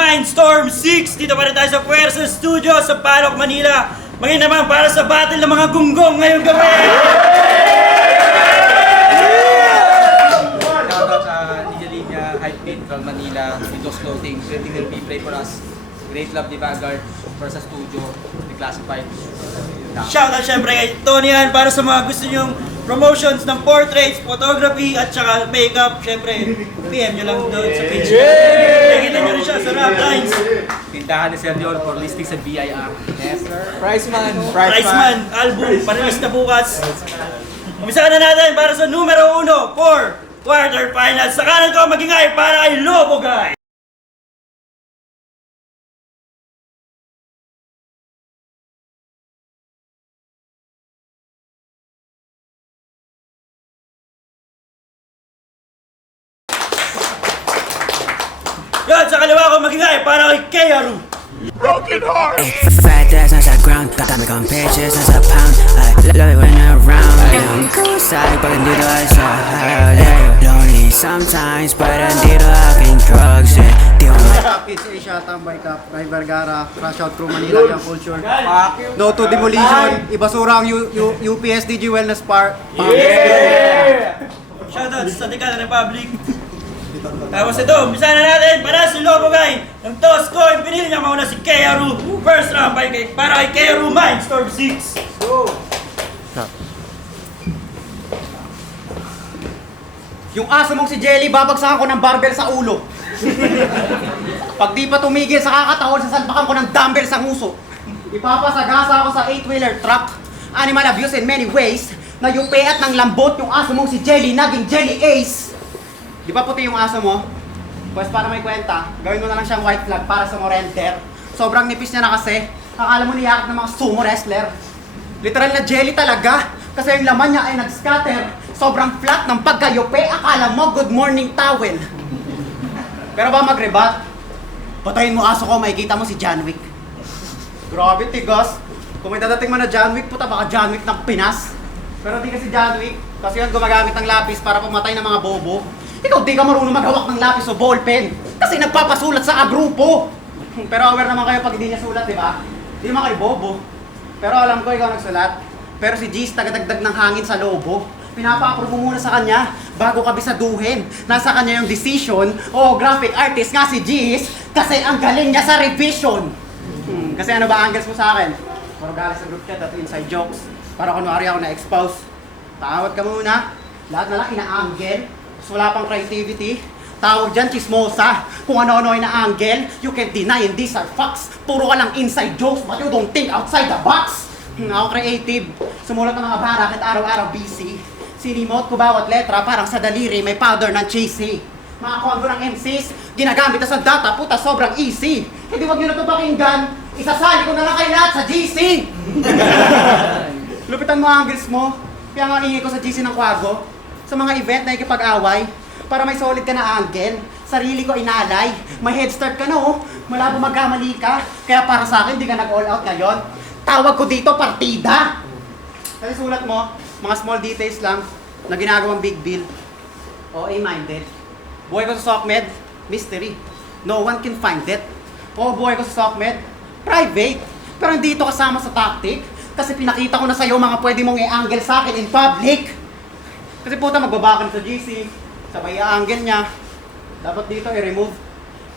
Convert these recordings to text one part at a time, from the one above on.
Mindstorm 6. Dito pa rin tayo sa Puwersa Studio sa Palok, Manila. Ngayon naman para sa battle ng mga gunggong ngayong gabi. Shoutout sa Liga Hypebeat from Manila, Windows Clothing, Creating LP, Pray for Us, Great Love di Vanguard, Puwersa Studio, Declassified. Shoutout syempre kay Tony Han para sa mga gusto nyong promotions ng portraits, photography at saka makeup. Syempre, PM nyo lang doon sa page. Nakikita nyo rin siya sa rap lines. Tindahan ni Sir Dion for listings sa BIR. Yes, sir. Priceman, album, parilis na bukas. Umpisahan na natin para sa numero 1 for quarterfinals. Sa kanan ko magingay para kay Lobo Guy. Yan, sa kaliwa ko magingay para kay Keyaru. Fat ass nasa ground, tatami kong pitches nasa pound. I love it when you're around. Ang kusay pag nandito ay sa holiday. Lonely sometimes, but nandito aking drugs. Di ko Kids Asia, Tambay Cup, Ray Vergara, Crash Out Crew Manila, Young Culture. No to Demolition, Ibasura ang UPSDG Wellness Park. Shoutout sa Tikal Republic. Tapos ito, umpisa na natin para si Lobo Guy. Ng toss coin, pinili niya mauna si Keyaru. First round para kay Keyaru Mindstorm 6. Yung aso mong si Jelly, babagsakan ko ng barbell sa ulo. Pag di pa tumigil sa kakatahol, sasalpakan ko ng dumbbell sa nguso. Ipapasagasa ako sa 8-wheeler truck. Animal abuse in many ways. Nayupeat ng lambot yung aso mong si Jelly, naging Jelly Ace. Di ba puti yung aso mo? Pues para may kwenta, gawin mo na lang siyang white flag para sa morenter. Sobrang nipis niya na kasi. Akala mo niyakap ng mga sumo wrestler. Literal na jelly talaga. Kasi yung laman niya ay nag-scatter. Sobrang flat ng pagkayope. Akala mo good morning towel. Pero ba mag-rebat? Patayin mo aso ko, makikita mo si John Wick. Grabe tigas. Kung may dadating man na John Wick, puta baka John Wick ng Pinas. Pero di kasi John Wick. Kasi yun gumagamit ng lapis para pumatay ng mga bobo. Ikaw di ka marunong maghawak ng lapis o ballpen kasi nagpapasulat sa agrupo. Pero aware naman kayo pag hindi niya sulat, di ba? Di naman kayo bobo. Pero alam ko ikaw nagsulat. Pero si G's tagadagdag ng hangin sa lobo. Pinapa-approve mo muna sa kanya bago ka bisaduhin. Nasa kanya yung decision. O graphic artist nga si G's kasi ang galing niya sa revision. Kasi ano ba angles mo sa akin? Puro galing sa group chat at inside jokes. Para kunwari ako na-expose. Tawad ka muna. Lahat na lang ina-angle. Wala pang creativity. Tawag dyan, chismosa. Kung ano-ano ay na-angle, you can't deny and these are facts. Puro ka lang inside jokes, but you don't think outside the box. Ako creative. Sumulat ng mga barak at araw-araw busy. Sinimot ko bawat letra, parang sa daliri may powder ng cheesy. Mga combo ng MCs, ginagamit na sa data, puta sobrang easy. Hindi wag nyo na ito pakinggan, isasali ko na lang kayo lahat sa GC. Lupitan mo ang angles mo, kaya nga ingay ko sa GC ng Quago. Sa mga event na ikipag-away, para may solid ka na angle, sarili ko inalay, may head start ka na malabo magkamali ka, kaya para sa akin, di ka nag-all out ngayon. Tawag ko dito, partida! Kasi sulat mo, mga small details lang, na ginagawang big deal. OA-minded. Buhay ko sa SOCMED, mystery. No one can find it. Buhay ko sa SOCMED, private. Pero hindi ito kasama sa tactic, kasi pinakita ko na sa'yo mga pwede mong i-angle sa akin in public. Kasi puta, magbaba ka na sa GC, sabay i-angle niya. Dapat dito i-remove.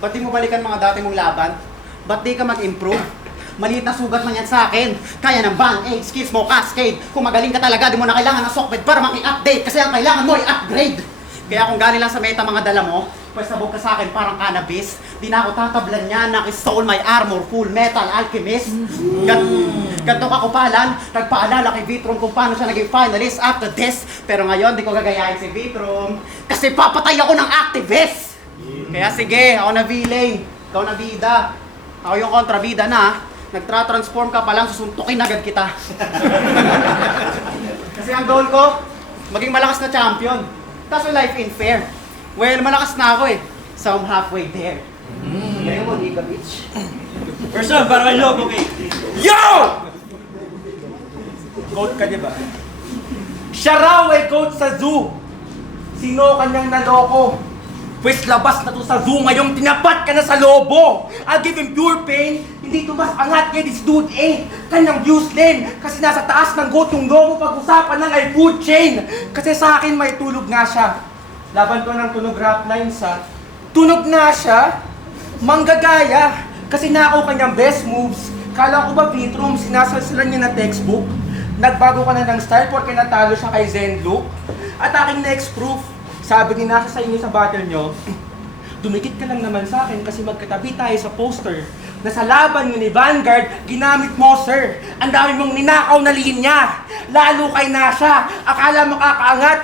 Ba't di mo balikan mga dati mong laban? Ba't di ka mag-improve? Maliit na sugat man yan sa akin. Kaya ng band-aid, skills mo, cascade. Kung magaling ka talaga, di mo na kailangan ng SOCMED para maki-update. Kasi ang kailangan mo i-upgrade. Kaya kung galing lang sa meta mga dala mo, pues sabog ka sa akin parang cannabis. Di na ako tatablan niya, naki-stole my armor, full metal alchemist. Ganto kakupalan, nagpaalala kay Vitrom kung paano siya naging finalist after this. Pero ngayon, di ko gagayahin si Vitrom. Kasi papatay ako ng activist! Kaya sige, ako na villain, ikaw na bida. Ako yung kontrabida na, nagtra-transform ka pa lang, susuntukin agad kita. Kasi ang goal ko, maging malakas na champion. Kaso life ain't fair. Well, malakas na ako so I'm halfway there. Kaya mo, Nika Beach. First round para kay Lobo Guy. Yo! Goat ka, di ba? Siya raw ay goat sa zoo. Sino kanyang naloko? Pwes labas na to sa zoo ngayong tinapat ka na sa lobo. I'll give him pure pain. Hindi to mas angat kaya this dude eh. Kanyang views din. Kasi nasa taas ng goat yung lobo pag-usapan ng ay food chain. Kasi sa akin may tulog nga siya. Laban ko ng tunog rap lines ha. Tunog na siya. Manggagaya. Kasi nakaw kanyang best moves. Kala ko ba Vitrum, sinasalsalan niya na textbook. Nagbago ka na ng style porque natalo siya kay Zen Luke. At aking next proof. Sabi ni nasa sa inyo sa battle nyo, dumikit ka lang naman sa akin kasi magkatabi tayo sa poster. Na sa laban nyo ni Vanguard, ginamit mo, sir. Ang dami mong ninakaw na linya. Lalo kay Nasha. Akala mo kakaangat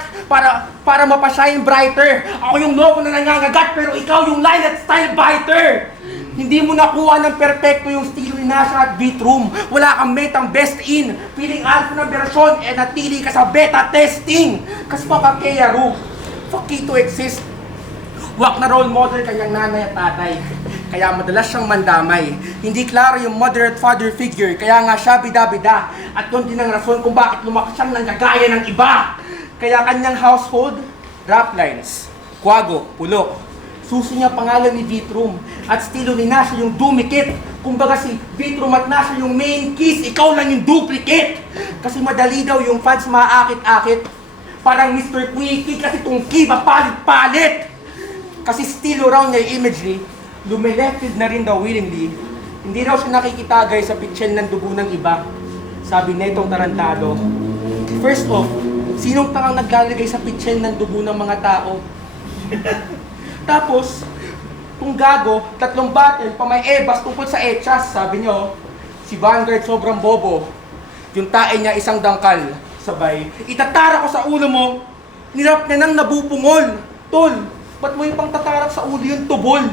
para mapashine brighter. Ako yung lobo na nangangagat pero ikaw yung line at style biter. Hindi mo nakuha ng perpekto yung estilo ni Nasha at Beatroom. Wala kang metang best in. Piling alpha na version eh natili ka sa beta testing. Kasi papakeyaro. Fuck to exist. Wak na role model kanyang nanay at tatay. Kaya madalas siyang mandamay. Hindi klaro yung mother at father figure. Kaya nga siya bida-bida. At yun din ang rason kung bakit lumakas siyang nanggagaya ng iba. Kaya kanyang household, rap lines, kwago, pulok. Susi niya pangalan ni Beatroom. At estilo ni Nasha yung dumikit. Kumbaga si Beatroom at Nasha yung main keys. Ikaw lang yung duplicate. Kasi madali daw yung fans maakit-akit. Parang Mr. Quickie kasi itong kiba palit-palit. Kasi still around niya yung imagery, lumelected na rin daw willingly. Hindi daw siya nakikitagay sa pitchen ng dugo ng iba. Sabi netong tarantado. First off, sinong tangang naglalagay sa pitchen ng dugo ng mga tao? Tapos, kung gago, 3 battle pa may ebas tungkol sa echas. Sabi niyo, si Vanguard sobrang bobo. Yung tae niya isang dangkal. Sabay, itatara ko sa ulo mo, nirap na nang nabupungol. Tol, ba't mo yung pang tatarak sa ulo yung tubol?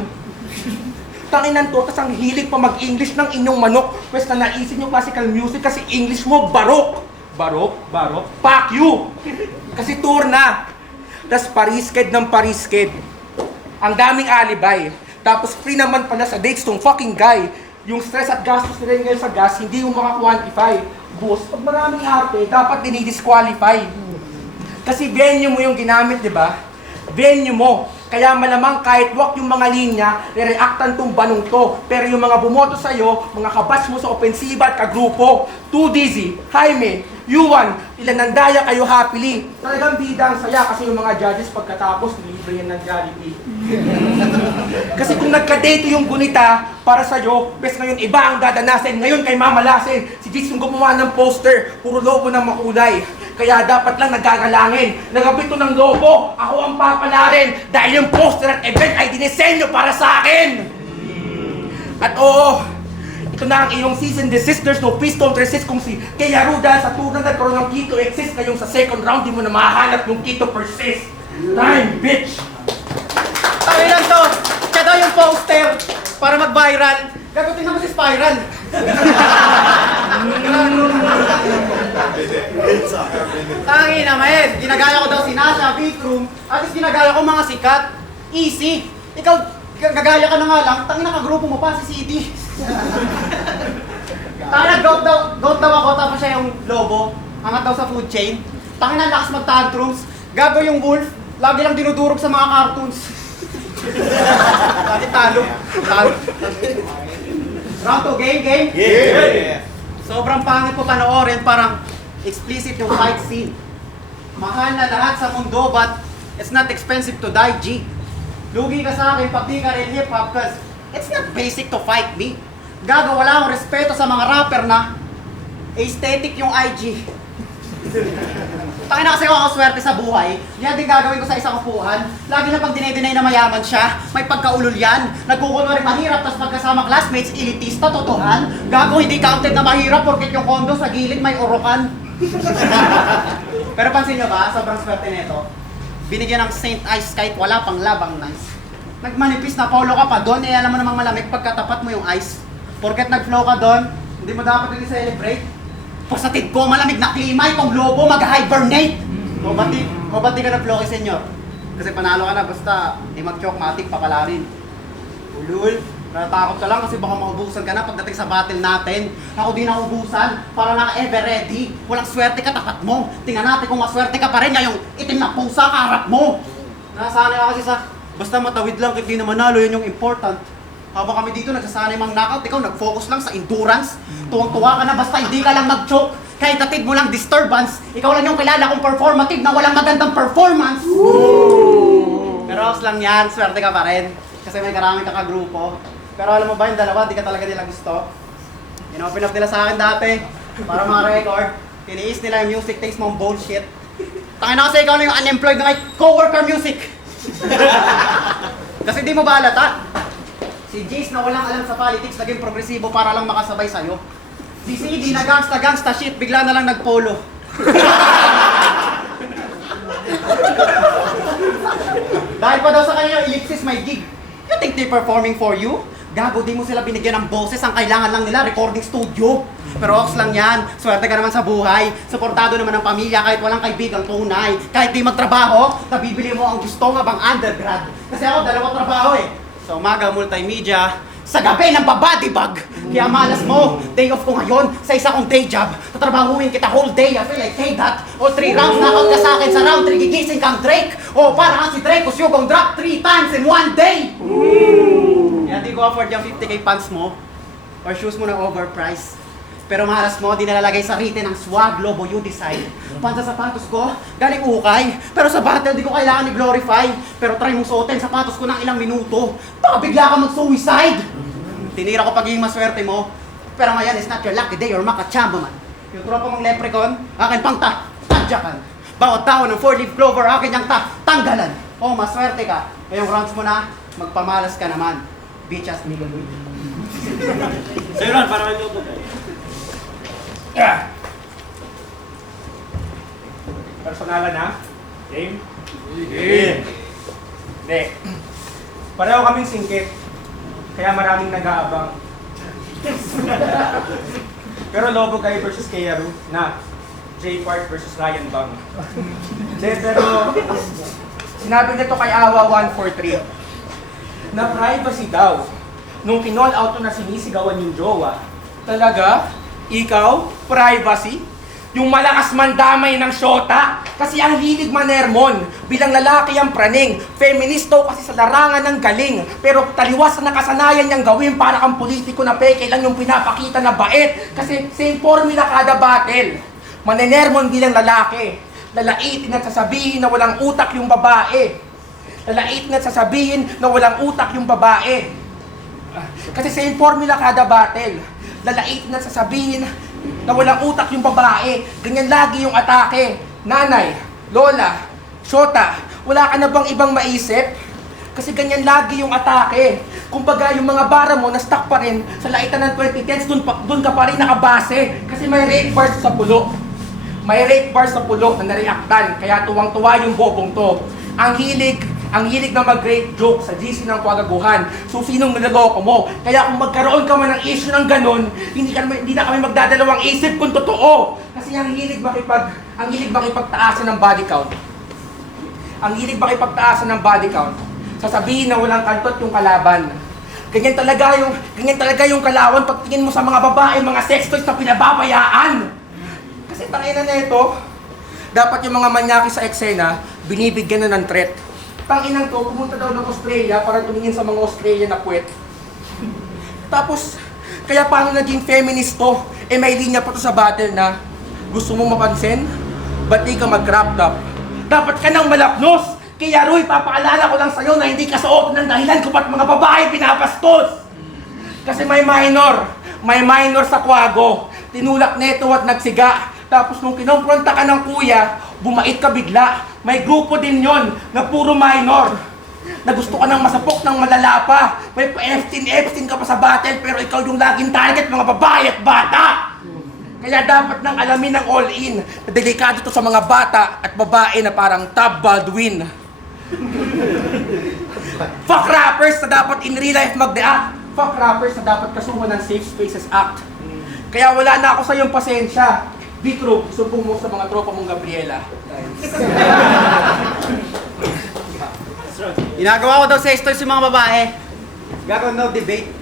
Tanginan to, tas ang hilig pa mag-English ng inyong manok. Pwes na naisip nyo classical music kasi English mo barok. Barok? Fuck you! Kasi tour na. Tas parisked ng parisked. Ang daming alibay. Tapos free naman pala sa dates tong fucking guy. Yung stress at gastos nila ngayon sa gas, hindi mo maka-quantify. Boss, pag maraming arte, dapat dinidisqualify. Kasi venue mo yung ginamit, di ba? Venue mo. Kaya malamang kahit wak yung mga linya, re-reactan tong banong to. Pero yung mga bumoto sa'yo, mga kabats mo sa opensiba at kagrupo. 2 Dizzy, Jaime, Yuan, ilanandaya kayo happily. Talagang bida ang saya kasi yung mga judges pagkatapos, libre yan ng Jollibee. Kasi kung nagka-date yung gunita para sa'yo, bes ngayon iba ang dadanasin, ngayon kay mamalasin. Si Jits yung gumawa ng poster, puro lobo ng makulay. Kaya dapat lang nagagalangin. Nagabito ng lobo, ako ang papalarin. Dahil yung poster at event ay dinisenyo para sa akin. At oo, ito na ang iyong season desist. There's no please don't resist kung si Kaya Ruda sa tunang nagkaroon ng key to exist. Ngayong sa second round, di mo na mahanap yung key to persist. Time, bitch! Tayo lang to! Siya daw yung poster para mag-viral. Gagutin naman si Spiral. Tangi naman, ginagaya ko daw si Nasha, Beatroom, at least ginagaya ko mga sikat. Easy. Ikaw, gagaya ka na nga lang, tangi nakagrupo mo pa si CD. Tangi goat daw ako, tapos siya yung lobo. Angat daw sa food chain. Tangi na lakas mag-tantrums. Gago yung wolf, lagi lang dinudurog sa mga cartoons. Lagi talo. Round 2, game? Yeah! Sobrang pangit po panoorin, parang explicit yung fight scene. Mahal na lahat sa mundo, but it's not expensive to die, G. Lugi ka sa akin pag di ka rin hip-hop, cause it's not basic to fight me. Gago, wala akong respeto sa mga rapper na aesthetic yung IG. Tangin na kasi ako swerte sa buhay. Yan din gagawin ko sa isang upuan. Lagi na pag dinay-dinay na mayaman siya, may pagkaulol yan. Nagkukunwari mahirap, tapos pagkasama classmates, elitista, totohan. Gago, hindi counted na mahirap porket yung kondo sa gilid may urukan. Pero pansin nyo ba, sobrang swerte nito. Binigyan ng Saint Ice kahit wala pang labang nice. Nagmanipis na polo ka pa doon, eh alam mo namang malamig pagkatapat mo yung ice. Porket nag-flow ka doon, hindi mo dapat din i-celebrate. Pasatid ko, malamig na klima, itong lobo mag-hibernate! O ba't di ka nag-flow kay senyor? Kasi panalo ka na, basta di mag-choke, matik, papalarin. Ulul, natatakot ka lang kasi baka maubusan ka na pagdating sa battle natin. Ako di naubusan, para naka-ever ready. Walang swerte ka, tapat mo. Tingnan natin kung maswerte ka pa rin ngayong itim na pusa kaharap mo. Nasanay ka kasi sa Basta matawid lang kahit di na manalo, yun yung important. Habang kami dito nagsasanay mang knockout, ikaw nag-focus lang sa endurance. Tuwang-tuwa ka na basta hindi ka lang mag-choke. Kahit atid mo lang disturbance, ikaw lang yung kilala kong performative na walang magandang performance. Pero ops lang yan, swerte ka pa rin. Kasi may karami ka kagrupo. Pero alam mo ba yung dalawa, di ka talaga nila gusto? Inopen up nila sa akin dati, para ma-record. Tiniis nila yung music taste mong bullshit. Tangin na kasi ikaw na yung unemployed na may co-worker music. Kasi di mo ba halata? Si Jace na walang alam sa politics, naging progresibo para lang makasabay sa'yo. Si CD na gangsta shit, bigla na lang nagpolo. Dahil pa daw sa kanya ellipsis may gig. You think they performing for you? Gago, di mo sila binigyan ng boses, ang kailangan lang nila recording studio. Pero ox lang yan, swerte ka naman sa buhay. Suportado naman ang pamilya kahit walang kaibigang tunay. Kahit di magtrabaho, nabibili mo ang gusto nga bang undergrad. Kasi ako, 2 trabaho eh. Sa umaga, multimedia. Sa gabi, ng babody bag. Kaya malas mo, day off ko ngayon sa isa kong day job. Tatrabahuin kita whole day, I feel like that. O 3 rounds, knockout ka sa akin sa round 3, gigising kang Drake. O para kang si Drake, kus yung drop 3 times in 1 day. Kaya di ko afford yung 50k pants mo or shoes mo na overpriced. Pero malas mo, di nalalagay sa rite ng swag, lobo, you decide. Pants sa sapatos ko, galing ukay. Pero sa battle, di ko kailangan i-glorify. Pero try mong suotin sapatos ko ng ilang minuto. Baka bigla ka mag-suicide. Tinira ko pagiging maswerte mo. Pero ngayon, it's not your lucky day or makachamba man. Yung tropa mong leprechaun, akin pang tadyakan. Bawat tao ng 4-leaf clover, akin yung tanggalan. Oh, maswerte ka. Ngayong rounds mo na, magpamalas ka naman. Bitch ass nigga. Sa'yo Ron, para kayo po. Personalan na? Game? Game! Hindi. Pareho kaming singkit. Kaya maraming nag-aabang. Pero Lobo Guy versus Keyaru na J Park versus Ryan Bang. Hindi, pero sinabi nito kay Awa 143 na privacy daw. Nung kinall out na sinisigawan yung jowa, talaga? Ikaw? Privacy? Yung malakas mandamay ng syota? Kasi ang hilig manermon, bilang lalaki ang praning, feministo kasi sa larangan ng galing, pero taliwas na nakasanayan niyang gawin para kang politiko na peke lang yung pinapakita na bait, kasi same formula kada battle. Manenermon bilang lalaki, lalaitin at sasabihin na walang utak yung babae. Lalaitin at sasabihin na walang utak yung babae. Kasi same formula kada battle. Lalaitin at sasabihin na walang utak yung babae. Ganyan lagi yung atake. Nanay, lola, syota, wala ka na bang ibang maisip? Kasi ganyan lagi yung atake. Kumbaga yung mga bara mo na stuck pa rin sa laitan ng 2010s, dun ka pa rin nakabase. Kasi may rape bars sa pulo. May rape bars sa pulo na nareactan. Kaya tuwang-tuwa yung bobong to. Ang hilig na mag-rape joke sa GC ng Kwagaguhan. So, sinong niloloko mo? Kaya kung magkaroon ka man ng issue ng ganun, hindi na kami magdadalawang isip kung totoo. Kasi ang hilig makipagtaasan ng body count. Ang hilig makipagtaasan ng body count. Sasabihin na walang kantot yung kalaban. Ganyan talaga yung kalawan pagtingin mo sa mga babae, mga sex toys na pinababayaan. Kasi tangina na ito, dapat yung mga manyaki sa eksena, binibigyan na ng threat. Tanginang to, pumunta daw ng Australia para tumingin sa mga Australian na puwet. Tapos, kaya paano naging feminist to? Eh may linya pa to sa battle na, gusto mo mapansin? Ba't di ka mag-crop top? Dapat ka nang malapnos! Kaya Roy, papaalala ko lang sa'yo na hindi ka suot ng dahilan kung ba't mga babae pinapastos! Kasi may minor sa kwago. Tinulak neto at nagsiga. Tapos nung kinompronta ka ng kuya, bumait ka bigla. May grupo din yon na puro minor. Na gusto ka ng masapok ng malala pa. May pa-Epstein ka pa sa battle pero ikaw yung laging target mga babae at bata. Kaya dapat nang alamin ng all-in na delikado to sa mga bata at babae na parang Tab Baldwin. Fuck rappers na dapat in real life mag-deact. Fuck rappers na dapat kasuhan ng Safe Spaces Act. Kaya wala na ako sa iyong pasensya. Bitro, sumbong mo sa mga tropa mong Gabriela. Ginagawa ko daw sex toys yung mga babae. Gagawin daw debate.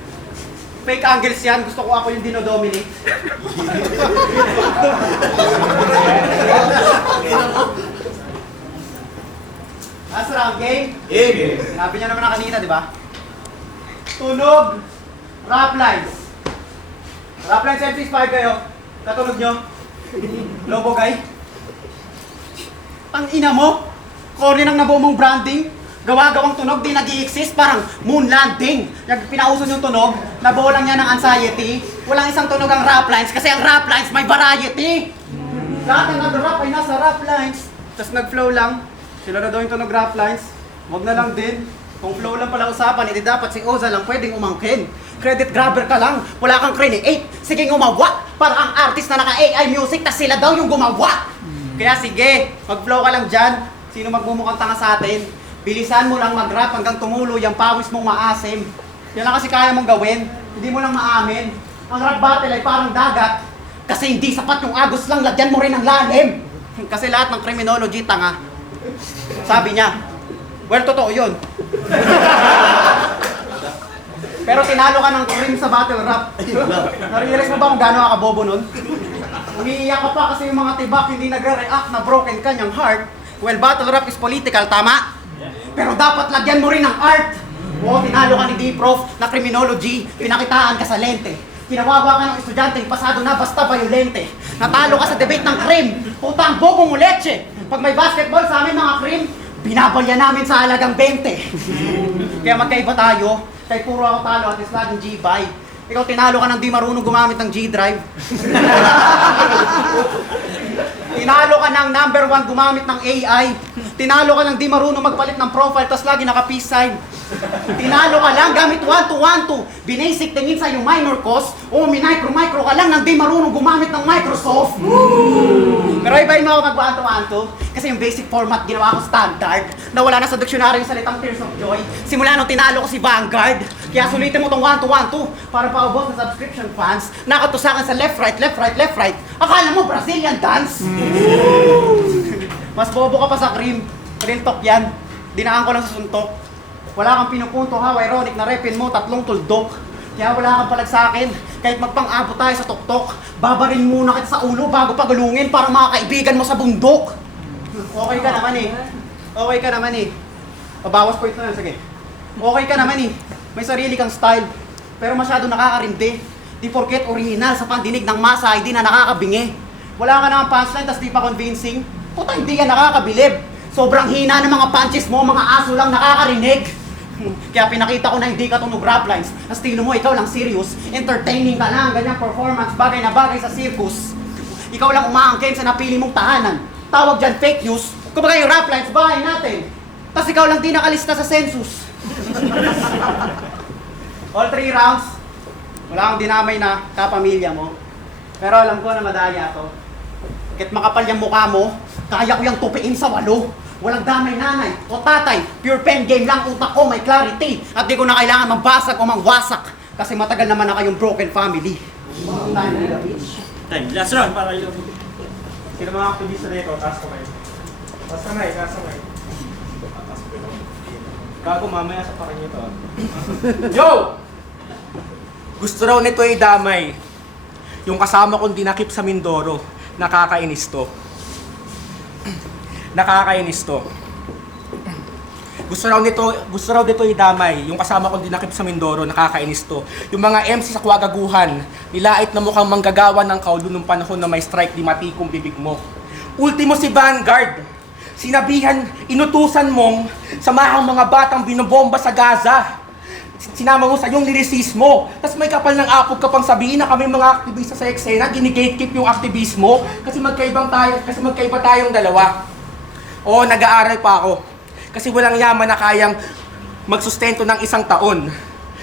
Fake angles yan. Gusto ko ako yung dinodominate. Asa round, game? Game. Sinabi niya naman na kanina, di ba? Tunog, rap lines. Rap lines MC5 kayo. Katunog nyo. Lobo guy. Ang ina mo. Corny ng nabuo mong branding. Gawa-gawang tunog, di nag-i-exist. Parang moon landing. Yung pinauso yung tunog, nabuo lang yan ng anxiety. Walang isang tunog ang rap lines kasi ang rap lines may variety. Lahat ng nag-rap ay nasa rap lines. Tapos nag-flow lang. Sila na daw yung tunog rap lines. Huwag na lang din. Kung flow lang pala usapan, hindi dapat si Oza lang pwedeng umangkin. Credit grabber ka lang, wala kang create. Sige gumawa, para ang artist na naka-AI music, tas sila daw yung gumawa. Kaya sige, mag-flow ka lang dyan. Sino magmumukhang tanga sa atin? Bilisan mo lang mag-rap hanggang tumulo yung pawis mong maasim. Yan lang kasi kaya mong gawin, hindi mo lang maamin. Ang rap battle ay parang dagat, kasi hindi sapat yung agos lang, lagyan mo rin ang lalim. Kasi lahat ng criminology tanga. Sabi niya, well, totoo yun. Pero tinalo ka ng rim sa battle rap. Nare-realize mo ba kung gaano ka bobo nun? Umiiyak ka pa kasi yung mga tibak hindi nagre-react na broken kanyang heart. Well, battle rap is political, tama? Pero dapat lagyan mo rin ng art. Oo, tinalo ka ni D-Prof na criminology, pinakitaan ka sa lente. Kinawawa ka ng estudyante, pasado na basta violente. Natalo ka sa debate ng krim, puta ang bobo mo leche. Pag may basketball sa amin mga krim, binabalya namin sa halagang 20. Kaya magkaiba tayo, kay puro ako talo at is laging G-Buy. Ikaw tinalo ka ng di marunong gumamit ng G-Drive. Tinalo ka ng number 1 gumamit ng AI. Tinalo ka ng di marunong magpalit ng profile tas lagi naka-peace sign. Tinalo ka lang gamit 1-to-1-to. Binasic tingin sa yung minor cost. O minicro ka lang ng di marunong gumamit ng Microsoft. Pero ibahin mo ako mag 1-to-1-to. Kasi yung basic format ginawa ko standard. Nawala na sa dictionary yung salitang Tears of Joy. Simula nung tinalo ko si Vanguard. Kaya sulitin mo tong 1-to-1-to para paubos ng subscription fans. Nakatusakan sa left, right, left, right, left, right. Akala mo Brazilian dance? Mas bobo ka pa sa cream. Real talk yan. Dinaan ko lang sa suntok. Wala kang pinupunto ha, ironic na repin mo, 3 tuldok. Kaya wala kang palag sa akin. Kahit magpang-abot tayo sa tuktok, babarin muna kita sa ulo bago pagulungin para mga kaibigan mo sa bundok. Okay ka naman eh. Okay ka naman eh. Pabawas point na lang, sige. Okay ka naman eh. May sarili kang style. Pero masyado nakakarindi. Di porket original sa pandinig ng masa, hindi na nakakabingi. Wala ka naman punchline, tas di pa convincing. Puta, hindi ka nakakabilib. Sobrang hina ng mga punches mo, mga aso lang nakakarinig. Kaya pinakita ko na hindi ka tunog rap lines. Ang estilo mo, ikaw lang serious. Entertaining ka lang, ganyang performance, bagay na bagay sa circus. Ikaw lang umaangkin sa napili mong tahanan. Tawag dyan fake news. Kumbaga yung rap lines, bahay natin. Tapos ikaw lang di nakalista sa census. All 3 rounds, wala akong dinamay na kapamilya mo. Pero alam ko na madaya to. Kahit makapal yung mukha mo, kaya ko yung tupiin sa 8. Walang damay nanay o tatay, pure pen game lang utak ko, may clarity. At di ko na kailangan mambasag o mangwasak. Kasi matagal naman na kayong broken family. Time. Last round para kayo. Sino mga aktivista dito? Taas ko kayo. Taas kamay, taas kamay. Gago mamaya sa pakin nito. Yo! Gusto raw nito ay damay. Yung kasama kong dinakip sa Mindoro, nakakainis to. Nakakainis to. Gusto raw dito idamay. Yung kasama kong dinakip sa Mindoro, nakakainis to. Yung mga MC sa Kuwagaguhan, nilait na mukhang manggagawa ng kaulo nung panahon na may strike di matikong bibig mo. Ultimo si Vanguard. Sinabihan, inutusan mong samahang mga batang binobomba sa Gaza. Sinama mo sa yung lirisismo. Tapos may kapal ng apog ka pang sabihin na kami mga aktivista sa eksena, ginigatekeep yung aktivismo kasi magkaiba tayong dalawa. Oo, nag-aaral pa ako. Kasi walang yaman na kayang magsustento ng 1 taon.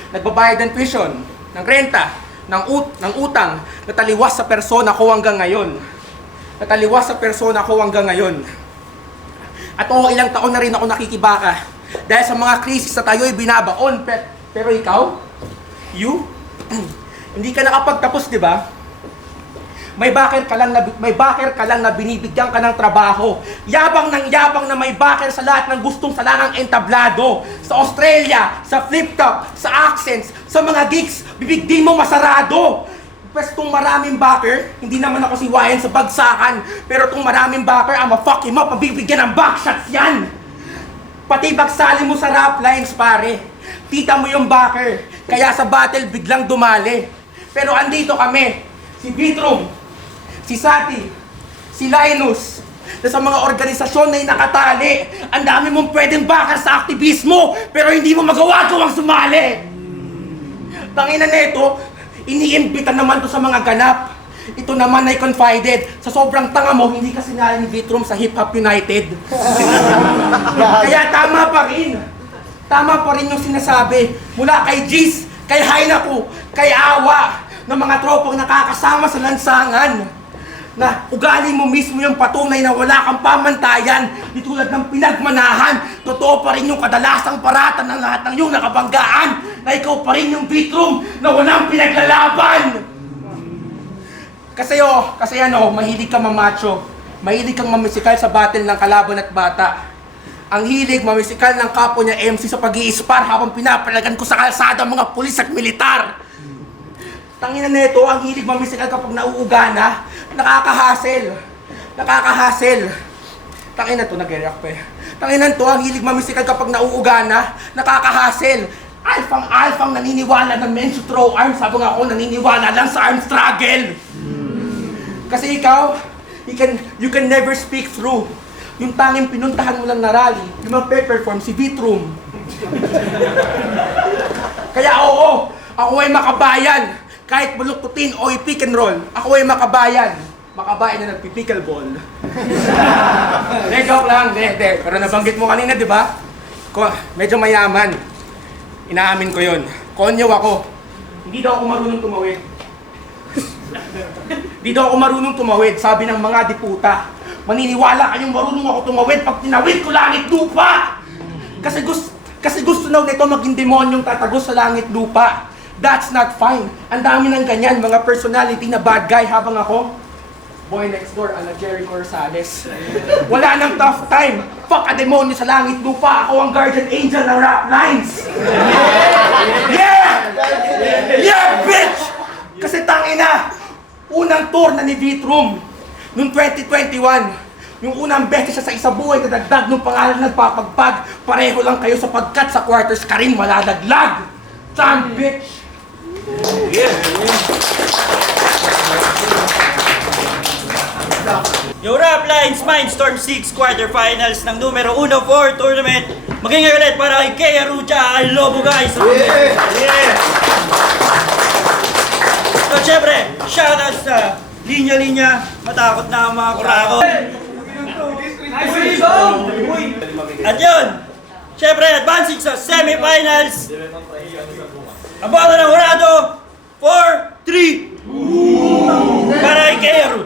Nagbabayad ng tuition, ng renta, ng utang, nataliwas sa persona ko hanggang ngayon. At oo, ilang taon na rin ako nakikibaka. Dahil sa mga krisis na tayo'y binabaon. Pero ikaw, hindi ka nakapagtapos, di ba? May backer ka lang na binibigyan ka ng trabaho. Yabang na may backer sa lahat ng gustong salangang entablado. Sa Australia, sa flip top, sa accents, sa mga gigs, bibig di mo masarado. Pwes tong maraming backer, hindi naman ako si Wayan sa bagsakan. Pero tong maraming backer, I'ma fuck him up, mabibigyan ng backshots yan. Pati pagsali mo sa rap lines, pare. Tita mo yung backer, kaya sa battle biglang dumali. Pero andito kami, si Vitrum, si Sati, si Linus, na sa mga organisasyon na nakatali. Ang dami mong pwedeng backer sa aktivismo, pero hindi mo magawa-gawang sumali. Tangina neto, iniimbita naman to sa mga ganap. Ito naman ay confided. Sa sobrang tanga mo, hindi ka sinali ni Vitrum sa Hip Hop United. Kaya tama pa rin. Tama pa rin yung sinasabi. Mula kay Jeez, kay Hainaku, kay Awa, ng mga tropang nakakasama sa lansangan. Na ugali mo mismo yung patunay na wala kang pamantayan. Di tulad ng pinagmanahan. Totoo pa rin yung kadalasang paratan ng lahat ng iyong nakabanggaan. Na ikaw pa rin yung Vitrum na walang pinaglalaban. Kasi mahilig kang mamacho. Mahilig kang mamisikal sa battle ng kalaban at bata. Ang hilig mamisikal ng kapo niya MC sa pag-i-spar habang pinapalagan ko sa kalsada ang mga pulis at militar. Tangina neto, ang hilig mamisikal kapag nauuga na, nakakahasel. Tangina to, nag-react pa eh. Tangina to, ang hilig mamisikal kapag nauuga na, nakakahasel. Alfang naniniwala na men should throw arms habang ako naniniwala lang sa arm struggle. Kasi ikaw, you can never speak through. Yung tanging pinuntahan mo lang na rally, yung magpe-perform si Vitrum. Kaya oo, ako ay makabayan. Kahit buluktutin o i-pick and roll, ako ay makabayan. Makabayan na nagpipikal ball. Joke lang, pero nabanggit mo kanina, di ba? Medyo mayaman. Inaamin ko yun. Konyo ako. Hindi daw ako marunong tumawid. Di daw ako marunong tumawid, sabi ng mga diputa. Maniniwala kayong marunong ako tumawid pag tinawid ko langit lupa! Kasi gusto daw nito maging demonyong tatagos sa langit lupa. That's not fine. Ang dami ng ganyan, mga personality na bad guy habang ako, boy next door, ala Jericho Rosales. Wala nang tough time. Fuck a demonyo sa langit lupa. Ako ang guardian angel ng rap lines. Yeah, bitch! Kasi tangina, unang tour na ni Vitrum noong 2021, yung unang beses siya sa isa buhay na dagdag nung pangalan nagpapagpag, pareho lang kayo sapagkat sa quarters ka rin maladaglag. Damn, bitch! Yung Rap Lines Mindstorm 6 quarterfinals ng numero 1-4 tournament. Magingay ulit para kay Kea Rucha al Lobo, guys! So syempre, shoutout sa linya-linya. Matakot na ang mga kurako. At yun, syempre advancing sa semifinals. Ang boto ng Horado, 4-3 para kay Kea Ru.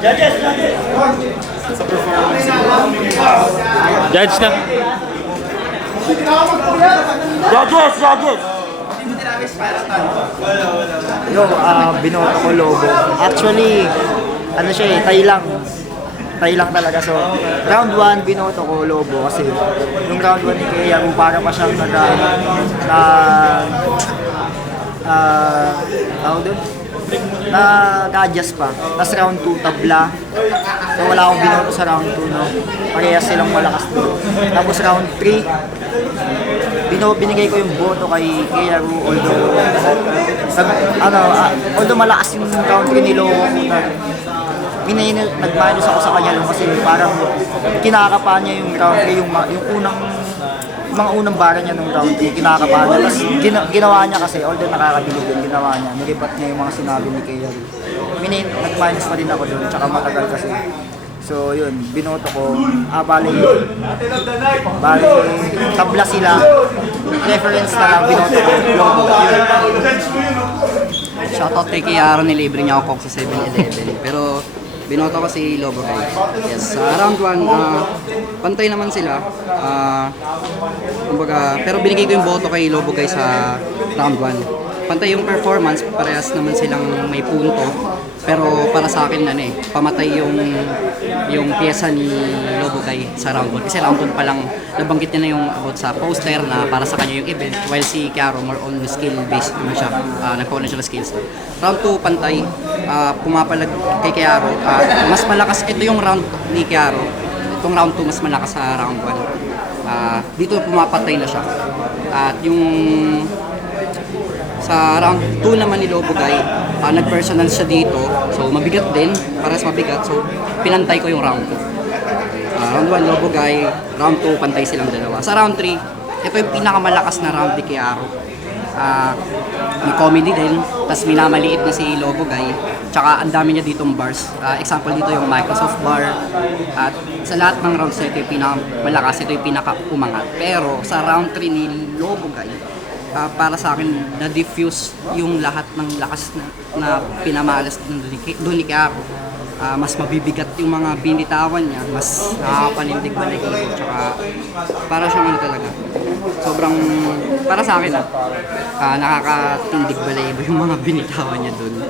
Judges. Judge na. Judges. Yo, binoto ko Lobo. Actually, ano siya eh, Tay lang talaga. So, round 1, binoto ko Lobo kasi yung round 1 ni Kea, para pa siyang nag-adjust pa. Tapos round 2, tabla. So, wala akong binoto sa round 2, no? Parehas silang malakas doon. Tapos round 3, binigay ko yung boto kay Kea Ru, although malakas yung round 3 ni Lobo. Nag-minus ako sa kanya lang kasi parang kinakapa niya yung round 3, yung mga unang bara niya ng round 3, kinakapa niya. Tapos ginawa niya kasi, although nakakabilib din, ginawa niya, nilipat niya yung mga sinabi ni Kea Ru. Nag-minus pa din ako doon, tsaka matagal kasi. So yun, binoto ko, bali, tabla sila, reference na lang, binoto ko, Lobo. Shoutout kay Kiara, nilibre niya ako sa 7-Eleven. Pero binoto ko si Lobo guys. Yes, sa round 1, pantay naman sila. Kumbaga, pero binigay ko yung boto kay Lobo guys sa round 1. pantay yung performance, parehas naman silang may punto. Pero para sa akin pamatay yung pyesa ni Lobogay sa round 1. Kasi round 1 pa lang nabanggit niya na yung about sa poster na para sa kanya yung event, while si Kiaro more on skill based naman siya, nagpauna siya ng skills. Round 2 pantay, pumapalag kay Kiaro. Mas malakas ito yung round ni Kiaro. Itong round 2 mas malakas sa round 1. Dito pumapatay na siya. At yung sa round 2 naman ni Lobogay, nag-personal siya dito. So mabigat din, parehas mabigat. So pinantay ko yung round 2. Round 1 Lobogay, round 2 pantay silang dalawa. Sa round 3, ito yung pinakamalakas na round ni Kiaro. May comedy din, tapos minamaliit na si Lobogay. Tsaka ang dami niya ditong bars. Example dito yung Microsoft bar. At sa lahat ng rounds na ito yung pinakamalakas, ito yung pinaka-umangat. Pero sa round 3 ni Lobogay, para sa akin, na-diffuse yung lahat ng lakas na pinamalas doon ni Kiaro. Mas mabibigat yung mga binitawan niya, mas nakakapanindig ba na ikot, tsaka para siyang talaga. Sobrang, para sa akin nakakatindig balayibo yung mga binitawan niya doon.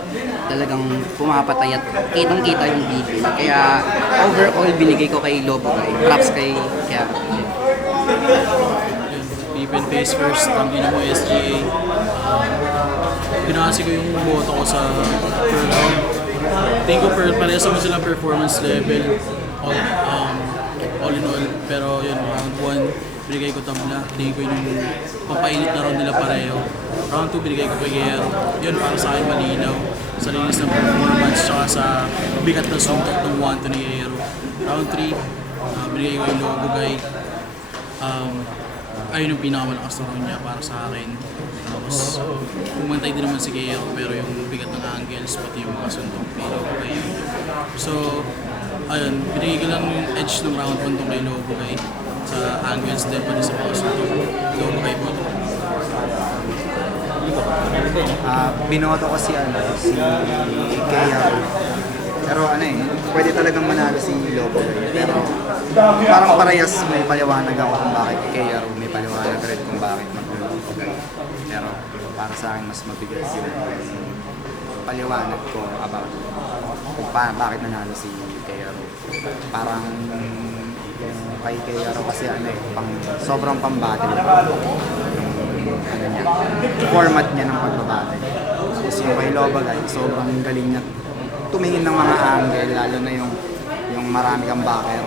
Talagang pumapatay at kitang-kita yung detail. Kaya overall binigay ko kay Lobogay, props kay Kiaro. Even face first, ang ina mo SGA. Pinakasi ko yung boto ko sa per round. Tingin ko parehas naman silang performance level all in all. Pero yun, round 1, binigay ko tabla. Tingin ko yung papainit na round nila pareho. Round 2, binigay ko kay Guerrero. Yun, para sa akin malinaw. Sa linis ng performance, tsaka sa bigat na suntok ng 1-2 ni Guerrero. Round 3, binigay ko yung Lobogay. Ayun yung pinakamalakas na round niya para sa akin. Tapos, pumantay din naman si Guerrero, pero yung bigat ng angles, pati yung mga suntok, Lobogay yun. So, ayun, binigay ko lang yung edge ng round 1 tong kay Lobogay. Sa angles din, pati sa mga suntok, Lobogay po. Binoto ko si Kiaro. Pero pwede talagang manalo si Lobogay. Pero parang parehas may paliwanag ako kung bakit Kiaro, may paliwanag rin kung bakit mag-Lobogay. Pero para sa akin mas mabigat yung paliwanag ko about kung bakit nanalo si Kiaro. Parang yung kay Kiaro kasi sobrang pang-battle niya, format niya ng pagbabattle. Tapos yung kay Lobogay, sobrang galing niya tumingin ng mga angle, lalo na yung marami kang backer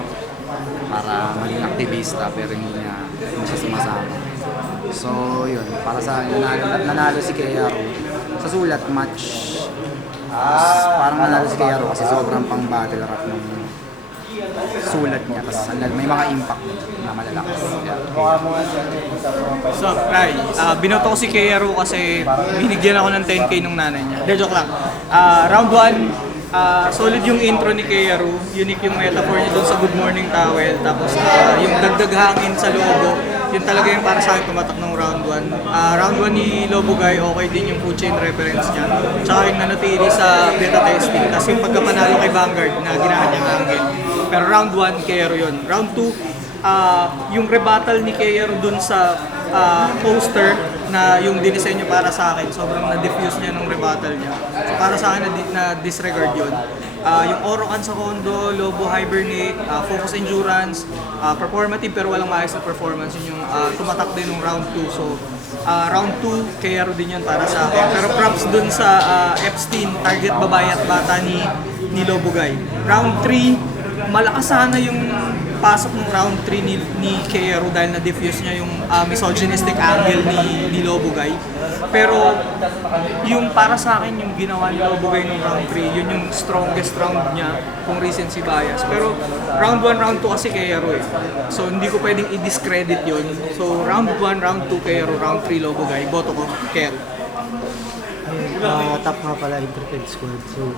para maging aktivista pero hindi siya sumasama. So yun, para sa nanalo si Kiaro sa sulat match. Parang nanalo si Kiaro kasi sobrang pang battle rap ng sulat niya, kasi may mga impact na malalakas. So, binoto ko si Kiaro kasi binigyan ako ng 10k nung nanay niya. De, joke lang. Round 1, solid yung intro ni Kiaro, unique yung metaphor niya dun sa Good Morning Towel, tapos yung dagdag hangin sa lobo, yun talaga yung para sa akin tumatak ng round 1. Round 1 ni Lobogay, okay din yung food chain reference niya, tsaka yung nanatili sa beta testing, tapos yung pagkapanalo kay Vanguard na ginahan niyang angle. Pero round 1, Kiaro yun. Round 2, yung rebuttal ni Kiaro dun sa poster na yung dinisenyo para sa akin, sobrang na-diffuse niya ng rebuttal niya. So para sa akin, na-disregard yun. Yung Orokan sa Kondo, Lobo Hibernate, Focus Endurance, performative pero walang maayos na performance, yun yung tumatak din ng round 2. So round 2, Kiaro din yun para sa akin. Pero props dun sa Epstein, target babae at bata ni Lobogay. Round 3, malakas sana yung pasok ng round 3 ni Kiaro dahil na-diffuse niya yung misogynistic angle ni Lobogay. Pero yung para sa akin yung ginawa ni Lobogay ng round 3, yun yung strongest round niya kung recency bias. Pero round 1, round 2 kasi Kiaro So hindi ko pwedeng i-discredit yun. So round 1, round 2 Kiaro, round 3 Lobogay. Boto ko, Kiaro. Top nga pala Interpret Squad. So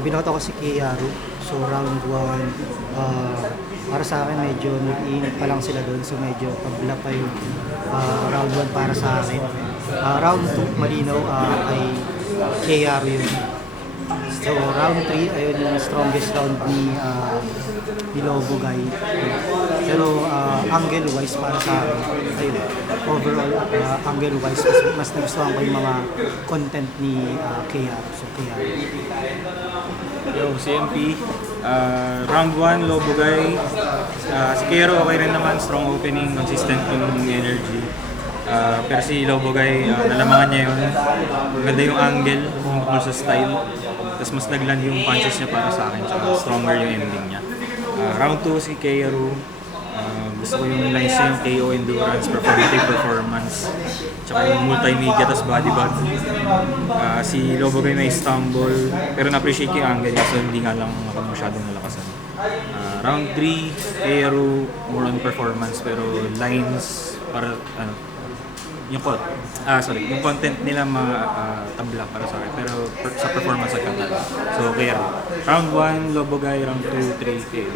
binoto ko si Kiaro. So round 1, para sa akin medyo nag-iinit pa lang sila doon. So medyo pabla pa yung round 1 para sa akin. Round 2, malinaw kay Kiaro yun. So round 3, ayun yung strongest round ni Lobogay. Pero angle-wise para sa akin. Ayun, overall, angle-wise, mas nagustuhan ko yung mga content ni KRU. So, KRU. Yo, CMP. Round 1, Lobo Guy. Si Kero okay rin naman, strong opening, consistent yung energy. Pero si Lobo Guy, nalamangan niya yun. Maganda yung angle, yung tungkol sa style. Tapos mas nagland yung punches niya para sa akin, tsaka stronger yung ending niya. Round 2, si Kero. Gusto ko yung lines niya, yung KO endurance, performative performance, tsaka yung multimedia, tas body bag. Si Lobo Guy may stumble, pero na-appreciate ko yung angle niya, so hindi nga lang ako masyadong nalakasan. Round 3, Kero, more on performance, pero lines, para yung yung content nila tabla para sa akin, pero sa performance agad. So Kero. Round 1, Lobo Guy, round 2, 3, Kero.